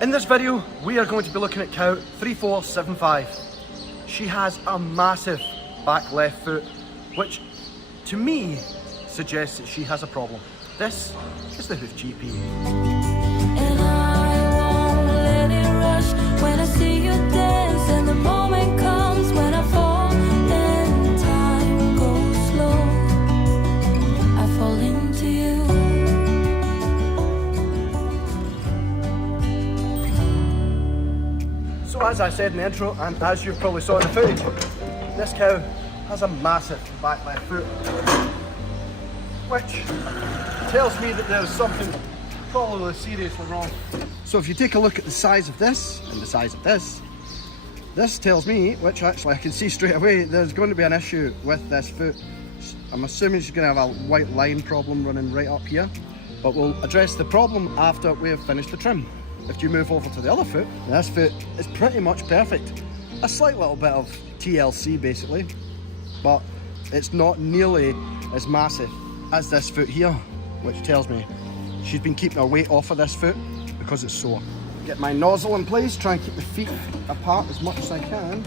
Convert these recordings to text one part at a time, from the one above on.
In this video, we are going to be looking at cow 3475. She has a massive back left foot, which to me suggests that she has a problem. This is the Hoof GP. And I won't let it rush when I see you dance, and the moment comes when I fall and time goes slow. I fall into you. So as I said in the intro, and as you probably saw in the footage, this cow has a massive back left foot, which tells me that there's something probably seriously wrong. So if you take a look at the size of this and the size of this tells me, which actually I can see straight away, there's going to be an issue with this foot. I'm assuming she's going to have a white line problem running right up here, but we'll address the problem after we have finished the trim. If you move over to the other foot, this foot is pretty much perfect. A slight little bit of TLC basically, but it's not nearly as massive as this foot here, which tells me she's been keeping her weight off of this foot because it's sore. Get my nozzle in place, try and keep the feet apart as much as I can.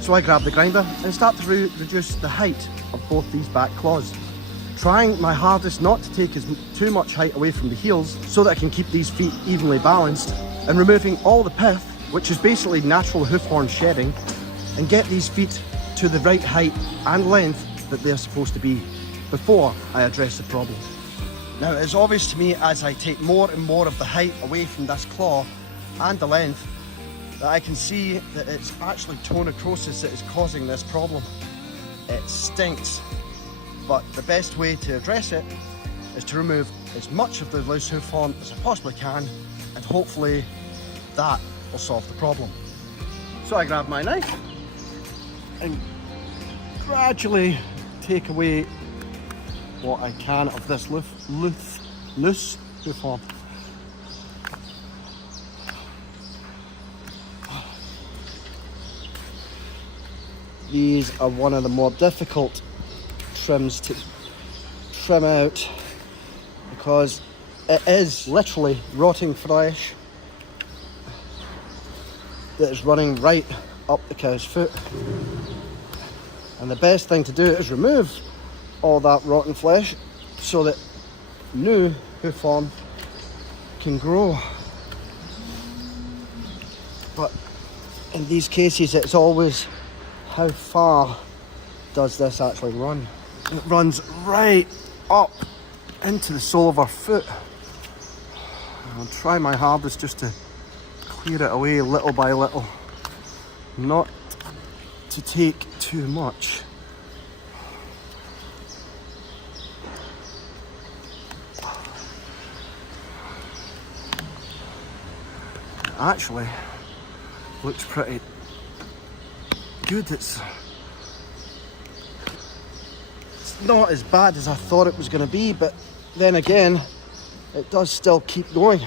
So I grab the grinder and start to reduce the height of both these back claws, trying my hardest not to take too much height away from the heels so that I can keep these feet evenly balanced, and removing all the pith, which is basically natural hoof horn shedding, and get these feet to the right height and length that they're supposed to be before I address the problem. Now it's obvious to me as I take more and more of the height away from this claw and the length that I can see that it's actually toe necrosis that is causing this problem. It stinks. But the best way to address it is to remove as much of the loose hoof horn as I possibly can, and hopefully that will solve the problem. So I grab my knife and gradually take away what I can of this loose hoof horn. These are one of the more difficult trims to trim out because it is literally rotting flesh that is running right up the cow's foot, and the best thing to do is remove all that rotten flesh so that new hoof horn can grow. But in these cases it's always how far does this actually run. It runs right up into the sole of our foot. I'll try my hardest just to clear it away little by little, not to take too much. Actually, looks pretty good. It's not as bad as I thought it was going to be, but then again, it does still keep going.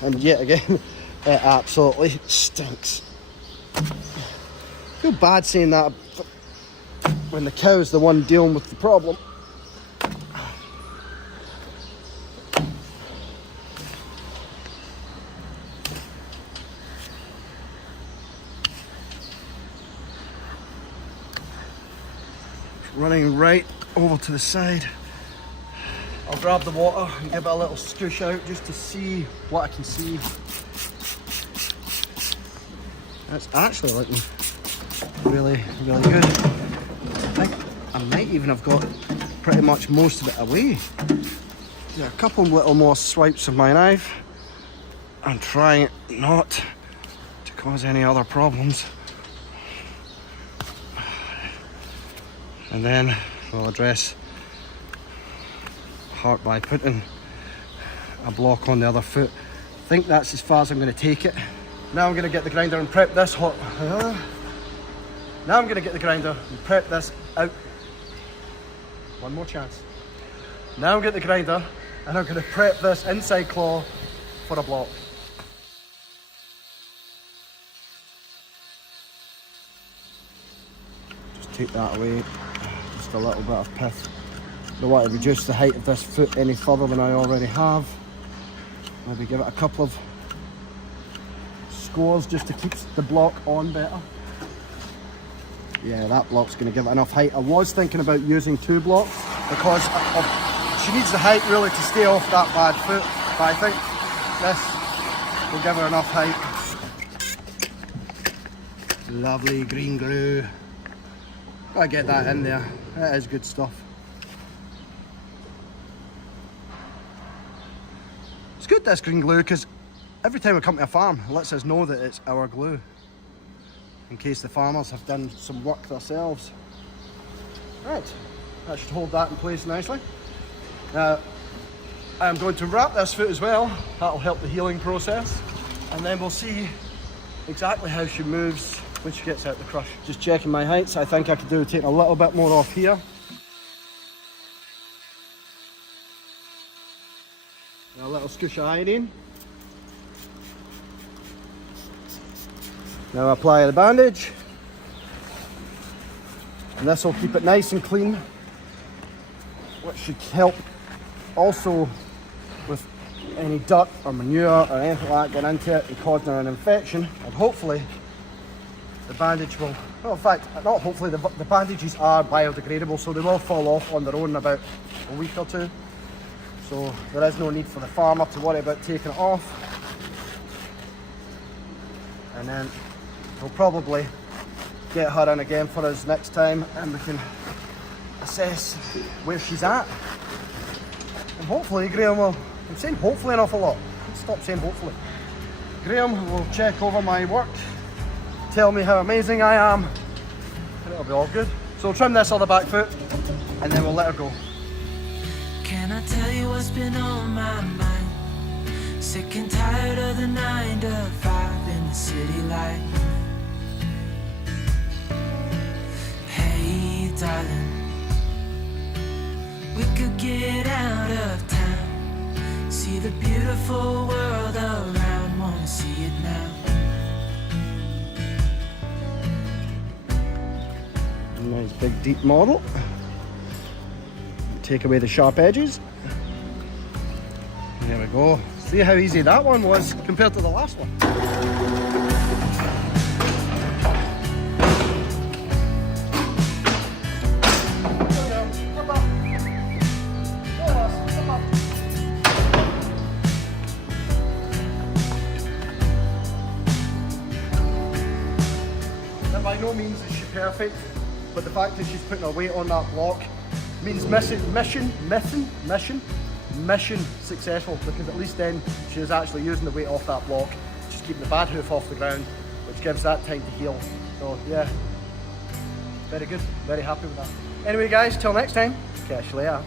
And yet again, it absolutely stinks. I feel bad saying that when the cow's the one dealing with the problem. Running right over to the side. I'll grab the water and give it a little scoosh out just to see what I can see. That's actually looking really, really good. I think I might even have got pretty much most of it away. Yeah, a couple little more swipes of my knife. I'm trying not to cause any other problems. And then we'll address part by putting a block on the other foot. I think that's as far as I'm going to take it. Now I'm going to get the grinder and prep this hot. Now I'm going to get the grinder and prep this out. One more chance. Now I'm going to get the grinder and I'm going to prep this inside claw for a block. Just take that away. Just a little bit of pith. I don't want to reduce the height of this foot any further than I already have. Maybe give it a couple of scores just to keep the block on better. Yeah, that block's going to give it enough height. I was thinking about using 2 blocks because she needs the height really to stay off that bad foot, but I think this will give her enough height. Lovely green glue. Gotta get that in there. That is good stuff. It's good, this green glue, because every time we come to a farm, it lets us know that it's our glue, in case the farmers have done some work themselves. Right, that should hold that in place nicely. Now, I'm going to wrap this foot as well. That'll help the healing process, and then we'll see exactly how she moves when she gets out the crush. Just checking my heights. I think I could do taking a little bit more off here. A little scoosh of iodine. Now apply the bandage, and this will keep it nice and clean, which should help also with any dirt or manure or anything like that getting into it and causing her an infection. And hopefully the bandage will, well, in fact, not hopefully, the bandages are biodegradable, so they will fall off on their own in about a week or 2. So there is no need for the farmer to worry about taking it off. And then we'll probably get her in again for us next time, and we can assess where she's at. And hopefully Graham will, I'm saying hopefully an awful lot. Let's stop saying hopefully. Graham will check over my work, tell me how amazing I am, and it'll be all good. So we'll trim this other back foot, and then we'll let her go. Can I tell you what's been on my mind? Sick and tired of the 9 to 5 in the city life. Hey darling, we could get out of town, see the beautiful world around, wanna see it now. Nice big deep model. Take away the sharp edges. There we go. See how easy that one was compared to the last one. Now, by no means is she perfect, but the fact that she's putting her weight on that block means mission successful, because at least then she is actually using the weight off that block, just keeping the bad hoof off the ground, which gives that time to heal. So yeah, very good, very happy with that. Anyway guys, till next time, catch you later.